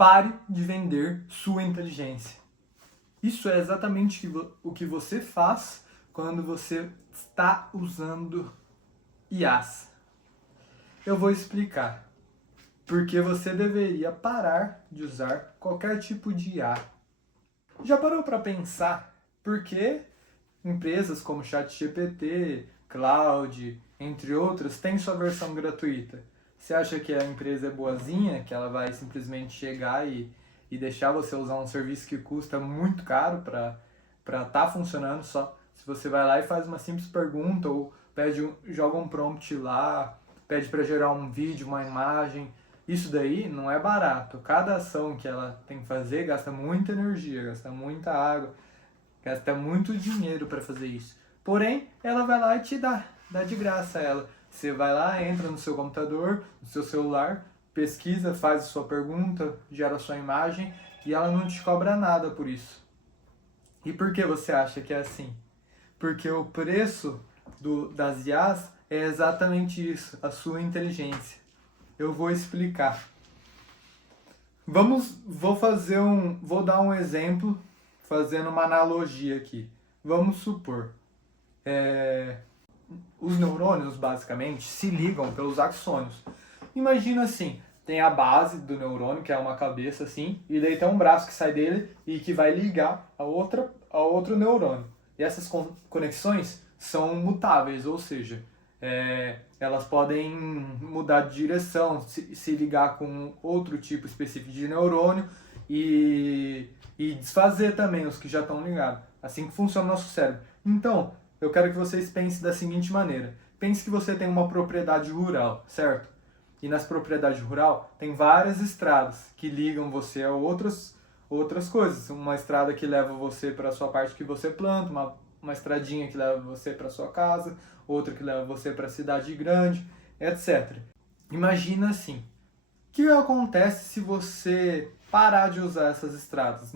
Pare de vender sua inteligência. Isso é exatamente o que você faz quando você está usando IAs. Eu vou explicar. Porque você deveria parar de usar qualquer tipo de IA. Já parou para pensar por que empresas como ChatGPT, Claude, entre outras, têm sua versão gratuita? Você acha que a empresa é boazinha, que ela vai simplesmente chegar e deixar você usar um serviço que custa muito caro para estar funcionando só se você vai lá e faz uma simples pergunta ou joga um prompt lá, pede para gerar um vídeo, uma imagem? Isso daí não é barato. Cada ação que ela tem que fazer gasta muita energia, gasta muita água, gasta muito dinheiro para fazer isso. Porém, ela vai lá e te dá de graça ela. Você vai lá, entra no seu computador, no seu celular, pesquisa, faz a sua pergunta, gera a sua imagem e ela não te cobra nada por isso. E por que você acha que é assim? Porque o preço das IAs é exatamente isso, a sua inteligência. Eu vou explicar. Vou dar um exemplo, fazendo uma analogia aqui. Vamos supor, os neurônios basicamente se ligam pelos axônios. Imagina assim, tem a base do neurônio, que é uma cabeça assim, e daí tem um braço que sai dele e que vai ligar a outro neurônio. E essas conexões são mutáveis, ou seja, elas podem mudar de direção, se ligar com outro tipo específico de neurônio e desfazer também os que já estão ligados. Assim que funciona o nosso cérebro. Então, eu quero que vocês pensem da seguinte maneira. Pense que você tem uma propriedade rural, certo? E nas propriedades rural tem várias estradas que ligam você a outras coisas. Uma estrada que leva você para a sua parte que você planta, uma estradinha que leva você para sua casa, outra que leva você para a cidade grande, etc. Imagina assim, o que acontece se você parar de usar essas estradas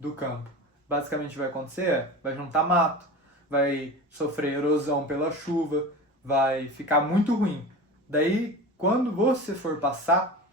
do campo? Basicamente vai acontecer, vai juntar mato, vai sofrer erosão pela chuva, vai ficar muito ruim. Daí, quando você for passar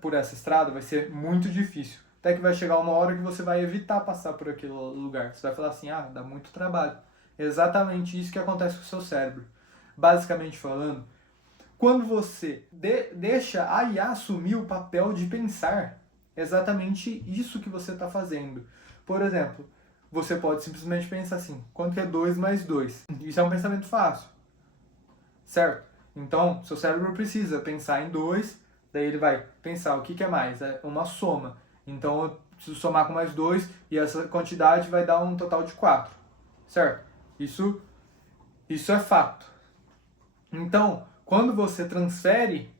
por essa estrada, vai ser muito difícil. Até que vai chegar uma hora que você vai evitar passar por aquele lugar. Você vai falar assim, dá muito trabalho. É exatamente isso que acontece com o seu cérebro. Basicamente falando, quando você deixa a IA assumir o papel de pensar, é exatamente isso que você está fazendo. Por exemplo, você pode simplesmente pensar assim, quanto que é 2 mais 2? Isso é um pensamento fácil, certo? Então, seu cérebro precisa pensar em 2, daí ele vai pensar o que é mais, é uma soma. Então, eu preciso somar com mais 2 e essa quantidade vai dar um total de 4, certo? Isso é fato. Então, quando você transfere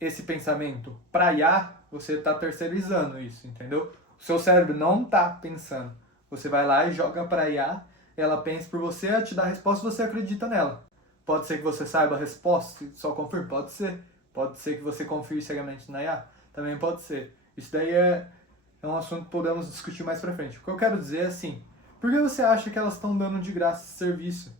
esse pensamento para IA, você está terceirizando isso, entendeu? O seu cérebro não está pensando. Você vai lá e joga para IA, ela pensa por você, ela te dá a resposta e você acredita nela. Pode ser que você saiba a resposta e só confirme? Pode ser. Pode ser que você confie cegamente na IA? Também pode ser. Isso daí é um assunto que podemos discutir mais pra frente. O que eu quero dizer é assim, por que você acha que elas estão dando de graça esse serviço?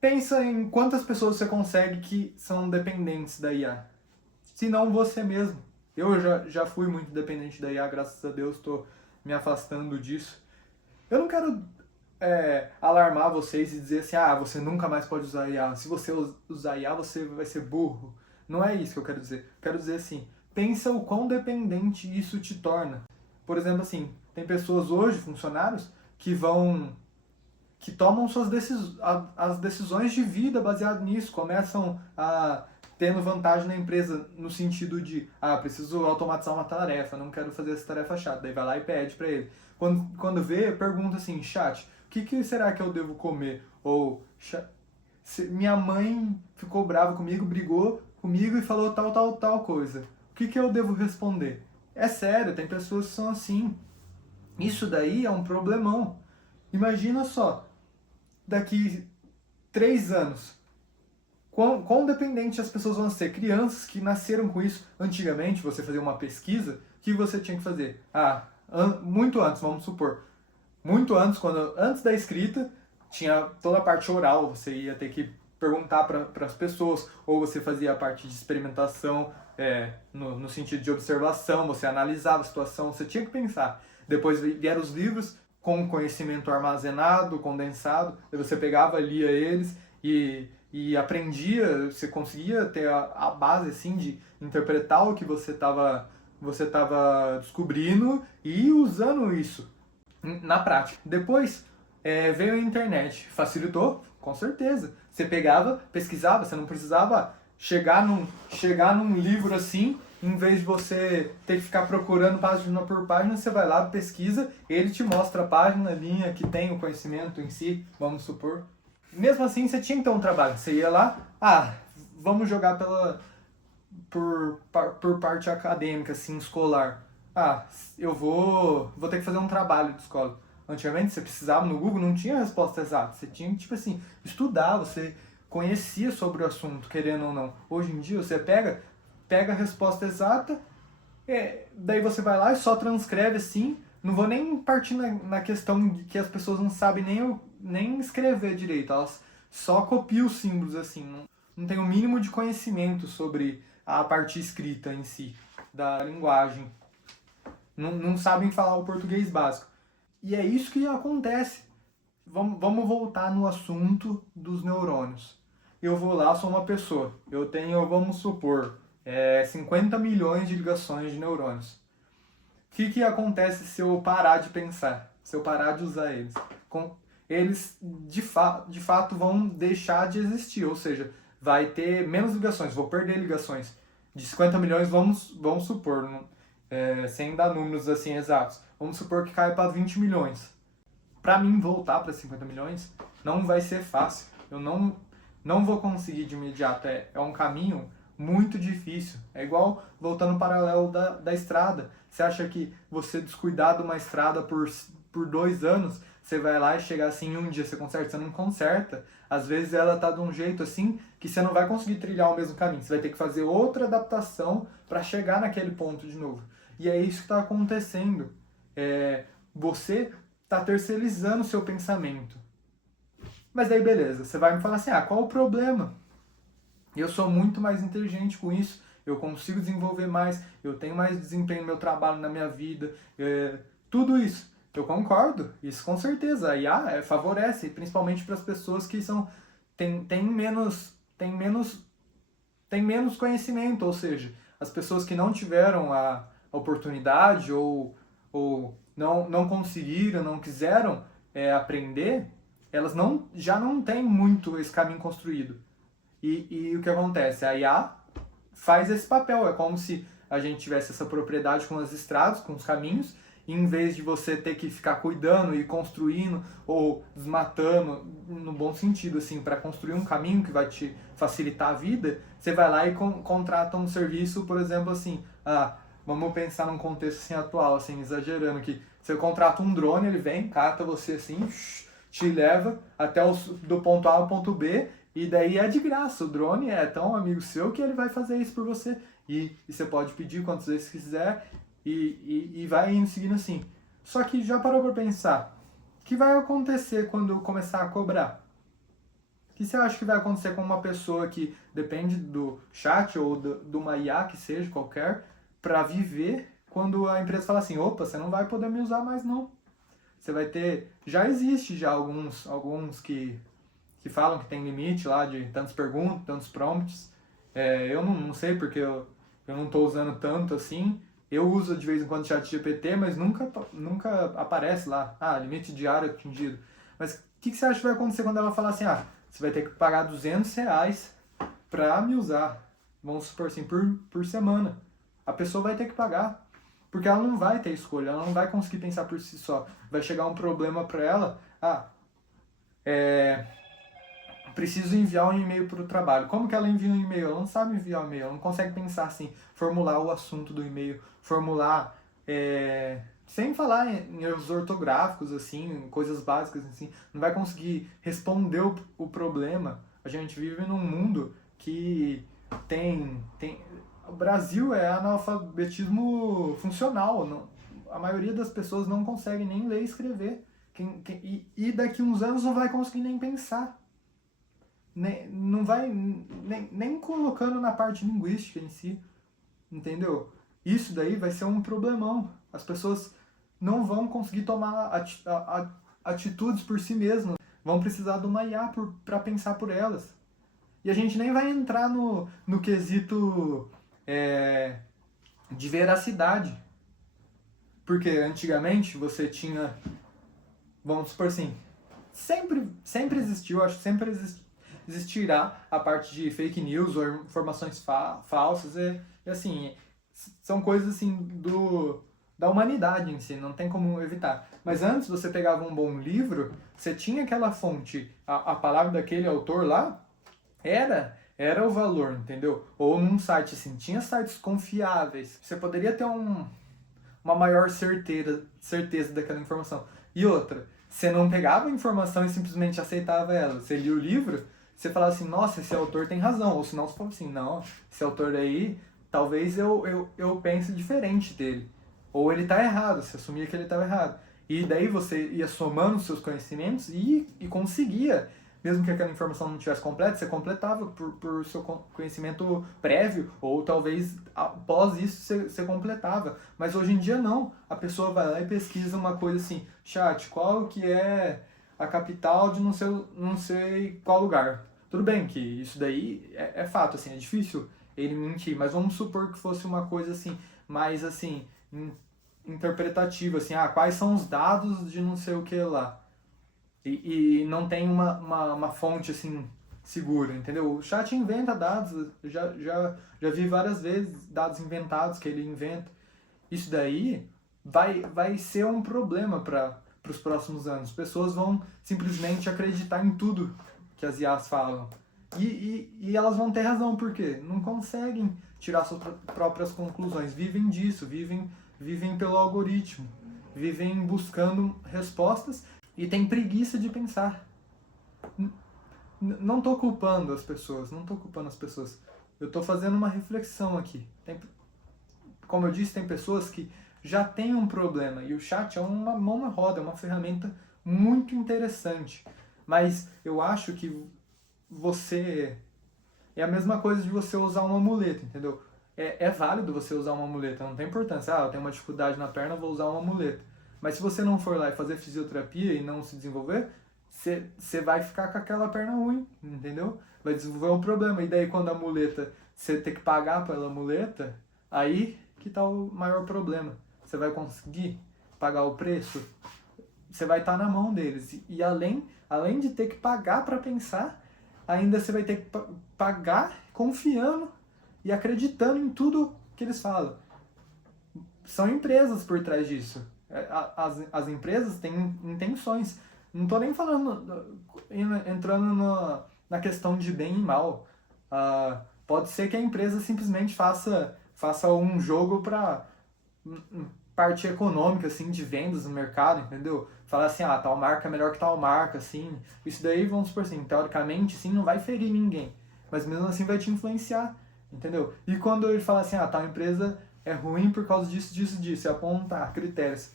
Pensa em quantas pessoas você consegue que são dependentes da IA. Se não você mesmo. Eu já fui muito dependente da IA, graças a Deus estou me afastando disso. Eu não quero alarmar vocês e dizer assim, você nunca mais pode usar IA. Se você usar IA, você vai ser burro. Não é isso que eu quero dizer. Eu quero dizer assim, pensa o quão dependente isso te torna. Por exemplo, assim, tem pessoas hoje, funcionários, que tomam as decisões de vida baseado nisso, começam tendo vantagem na empresa no sentido de, preciso automatizar uma tarefa, não quero fazer essa tarefa chata, daí vai lá e pede para ele. Quando vê, pergunta assim, chat, o que será que eu devo comer? Ou, minha mãe ficou brava comigo, brigou comigo e falou tal coisa. O que eu devo responder? É sério, tem pessoas que são assim. Isso daí é um problemão. Imagina só, daqui 3 anos, quão dependente as pessoas vão ser. Crianças que nasceram com isso. Antigamente, você fazia uma pesquisa, o que você tinha que fazer? Muito antes, vamos supor. Muito antes, antes da escrita, tinha toda a parte oral. Você ia ter que perguntar para as pessoas, ou você fazia a parte de experimentação no sentido de observação, você analisava a situação, você tinha que pensar. Depois vieram os livros com conhecimento armazenado, condensado, e você pegava, lia eles e aprendia, você conseguia ter a base assim, de interpretar o que você tava descobrindo e usando isso na prática. Depois veio a internet, facilitou, com certeza. Você pegava, pesquisava, você não precisava chegar num livro assim, em vez de você ter que ficar procurando página por página, você vai lá, pesquisa, ele te mostra a página, a linha que tem o conhecimento em si, vamos supor. Mesmo assim, você tinha que ter um trabalho. Você ia lá, vamos jogar por parte acadêmica, assim, escolar. Eu vou ter que fazer um trabalho de escola. Antigamente, você precisava no Google, não tinha resposta exata. Você tinha que, tipo assim, estudar, você conhecia sobre o assunto, querendo ou não. Hoje em dia, você pega a resposta exata, daí você vai lá e só transcreve assim. Não vou nem partir na questão de que as pessoas não sabem nem escrever direito, elas só copiam os símbolos assim, não tem o mínimo de conhecimento sobre a parte escrita em si, da linguagem. Não sabem falar o português básico. E é isso que acontece. Vamos voltar no assunto dos neurônios. Eu vou lá, sou uma pessoa. Eu tenho, vamos supor, 50 milhões de ligações de neurônios. O que acontece se eu parar de pensar? Se eu parar de usar eles? Eles, de fato, vão deixar de existir. Ou seja, vai ter menos ligações. Vou perder ligações. De 50 milhões, vamos supor, sem dar números assim exatos. Vamos supor que cai para 20 milhões. Para mim voltar para 50 milhões, não vai ser fácil. Eu não vou conseguir de imediato. É um caminho muito difícil. É igual voltando paralelo da estrada. Você acha que você descuidar de uma estrada por 2 anos, você vai lá e chegar assim em um dia você conserta? Você não conserta. Às vezes ela tá de um jeito assim que você não vai conseguir trilhar o mesmo caminho. Você vai ter que fazer outra adaptação para chegar naquele ponto de novo. E é isso que está acontecendo. Você está terceirizando o seu pensamento. Mas daí beleza, você vai me falar assim, qual o problema? Eu sou muito mais inteligente com isso, eu consigo desenvolver mais, eu tenho mais desempenho no meu trabalho, na minha vida, tudo isso. Eu concordo, isso com certeza. A IA favorece, principalmente para as pessoas que têm menos conhecimento, ou seja, as pessoas que não tiveram a oportunidade ou não conseguiram, não quiseram aprender, elas já não têm muito esse caminho construído. E o que acontece? A IA faz esse papel, é como se a gente tivesse essa propriedade com as estradas, com os caminhos, e em vez de você ter que ficar cuidando e construindo ou desmatando, no bom sentido, assim, para construir um caminho que vai te facilitar a vida, você vai lá e contrata um serviço, por exemplo, assim, vamos pensar num contexto assim, atual, assim, exagerando, que você contrata um drone, ele vem, cata você assim, te leva até do ponto A ao ponto B, e daí é de graça. O drone é tão amigo seu que ele vai fazer isso por você. E você pode pedir quantas vezes quiser e vai indo seguindo assim. Só que já parou para pensar, o que vai acontecer quando começar a cobrar? O que você acha que vai acontecer com uma pessoa que depende do chat ou de uma IA que seja qualquer para viver quando a empresa fala assim, opa, você não vai poder me usar mais não. Você vai ter... Já existe já alguns que falam que tem limite lá de tantas perguntas, tantos prompts. Eu não sei porque eu não estou usando tanto assim. Eu uso de vez em quando o chat GPT, mas nunca aparece lá, limite diário atingido. Mas o que você acha que vai acontecer quando ela falar assim, você vai ter que pagar R$200 para me usar, vamos supor assim, por semana. A pessoa vai ter que pagar, porque ela não vai ter escolha, ela não vai conseguir pensar por si só. Vai chegar um problema para ela, preciso enviar um e-mail para o trabalho. Como que ela envia um e-mail? Ela não sabe enviar um e-mail, ela não consegue pensar assim, formular o assunto do e-mail, formular, sem falar em erros ortográficos, assim, coisas básicas, assim, não vai conseguir responder o problema. A gente vive num mundo que o Brasil é analfabetismo funcional, a maioria das pessoas não consegue nem ler e escrever, e daqui uns anos não vai conseguir nem pensar. Nem colocando na parte linguística em si. entendeu? Isso daí vai ser um problemão. As pessoas não vão conseguir tomar atitudes por si mesmas. Vão precisar de uma IA para pensar por elas. E a gente nem vai entrar no quesito de veracidade. Porque antigamente você tinha, vamos supor assim, sempre existiu, acho que sempre existirá a parte de fake news ou informações falsas. E assim, são coisas assim da humanidade em si, não tem como evitar. Mas antes você pegava um bom livro, você tinha aquela fonte, a palavra daquele autor lá, era o valor, entendeu? Ou num site assim, tinha sites confiáveis, você poderia ter uma maior certeza daquela informação. E outra, você não pegava a informação e simplesmente aceitava ela. Você lia o livro, você falava assim, nossa, esse autor tem razão. Ou senão você falava assim, não, esse autor aí, talvez eu pense diferente dele. Ou ele está errado, você assumia que ele estava errado. E daí você ia somando os seus conhecimentos e conseguia, mesmo que aquela informação não tivesse completa, você completava por seu conhecimento prévio, ou talvez após isso você completava. Mas hoje em dia não. A pessoa vai lá e pesquisa uma coisa assim, chat, qual que é a capital de não sei qual lugar. Tudo bem que isso daí é fato, assim, é difícil ele mentir, mas vamos supor que fosse uma coisa assim, mais assim, interpretativa, assim, quais são os dados de não sei o que lá. E não tem uma fonte assim segura, entendeu? O chat inventa dados, já vi várias vezes dados inventados que ele inventa. Isso daí vai ser um problema para os próximos anos. Pessoas vão simplesmente acreditar em tudo que as IAs falam. E elas vão ter razão, por quê? Não conseguem tirar suas próprias conclusões. Vivem disso, vivem pelo algoritmo, vivem buscando respostas e tem preguiça de pensar. Não estou culpando as pessoas, Eu estou fazendo uma reflexão aqui. Como eu disse, tem pessoas que já têm um problema e o chat é uma mão na roda, é uma ferramenta muito interessante. Mas eu acho que é a mesma coisa de você usar uma muleta, entendeu? É válido você usar uma muleta, não tem importância. Eu tenho uma dificuldade na perna, vou usar uma muleta. Mas se você não for lá e fazer fisioterapia e não se desenvolver, você vai ficar com aquela perna ruim, entendeu? Vai desenvolver um problema. E daí quando a muleta, você tem que pagar pela muleta, aí que tá o maior problema. Você vai conseguir pagar o preço? Você vai estar na mão deles. E além de ter que pagar para pensar, ainda você vai ter que pagar confiando e acreditando em tudo que eles falam. São empresas por trás disso. As empresas têm intenções. Não estou nem falando, entrando na questão de bem e mal. Pode ser que a empresa simplesmente faça um jogo para parte econômica, assim, de vendas no mercado, entendeu? Falar assim, tal marca é melhor que tal marca, assim. Isso daí, vamos supor assim, teoricamente, assim, não vai ferir ninguém. Mas mesmo assim vai te influenciar, entendeu? E quando ele fala assim, tal empresa é ruim por causa disso, e apontar critérios.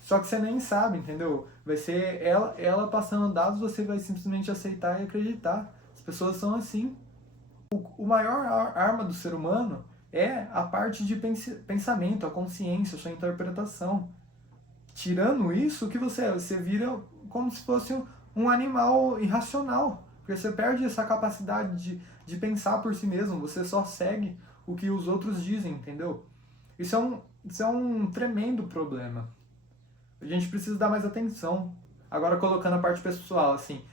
Só que você nem sabe, entendeu? Vai ser ela passando dados, você vai simplesmente aceitar e acreditar. As pessoas são assim. O maior arma do ser humano é a parte de pensamento, a consciência, a sua interpretação. Tirando isso, o que você é? Você vira como se fosse um animal irracional. Porque você perde essa capacidade de pensar por si mesmo. Você só segue o que os outros dizem, entendeu? Isso é um tremendo problema. A gente precisa dar mais atenção. Agora, colocando a parte pessoal, assim,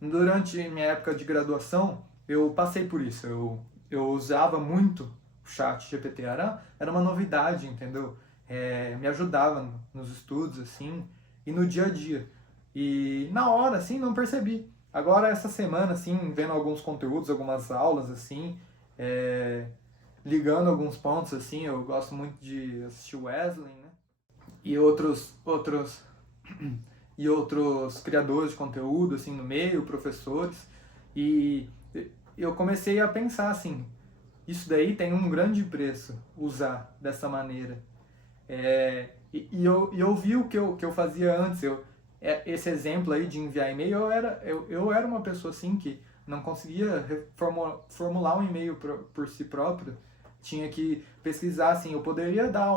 durante minha época de graduação, eu passei por isso. Eu usava muito o chat GPT, era uma novidade, entendeu? Me ajudava nos estudos, assim, e no dia a dia. E na hora, assim, não percebi. Agora, essa semana, assim, vendo alguns conteúdos, algumas aulas, assim, ligando alguns pontos, assim, eu gosto muito de assistir Wesley, né? E outros criadores de conteúdo, assim, no meio, professores. E eu comecei a pensar, assim, isso daí tem um grande preço, usar dessa maneira. E eu vi o que eu fazia antes. Esse exemplo aí de enviar e-mail, eu era uma pessoa assim que não conseguia formular um e-mail por si próprio tinha que pesquisar, assim, eu poderia dar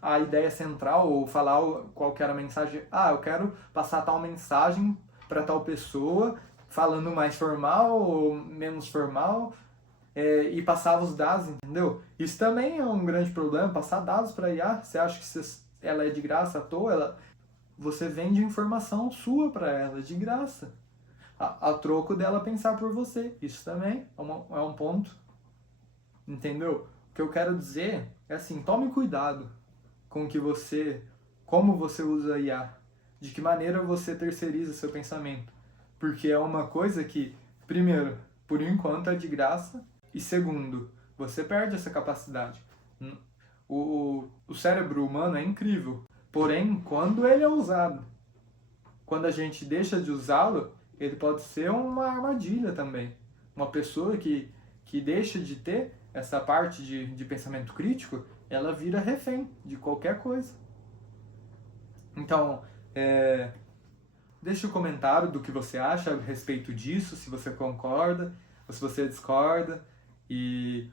a ideia central ou falar qual que era a mensagem. Ah, eu quero passar tal mensagem para tal pessoa, falando mais formal ou menos formal, e passava os dados, entendeu? Isso também é um grande problema, passar dados para IA. Você acha que ela é de graça à toa? Você vende informação sua para ela, de graça. A troco dela pensar por você. Isso também é um ponto. Entendeu? O que eu quero dizer é assim, tome cuidado com como você usa a IA. De que maneira você terceiriza seu pensamento. Porque é uma coisa que, primeiro, por enquanto é de graça. E segundo, você perde essa capacidade. O cérebro humano é incrível. Porém, quando ele é usado, quando a gente deixa de usá-lo, ele pode ser uma armadilha também. Uma pessoa que deixa de ter essa parte de pensamento crítico, ela vira refém de qualquer coisa. Então, deixa o comentário do que você acha a respeito disso, se você concorda ou se você discorda.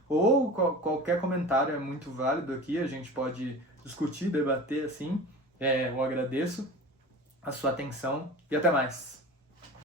Ou qualquer comentário é muito válido aqui, a gente pode discutir, debater assim. Eu agradeço a sua atenção e até mais.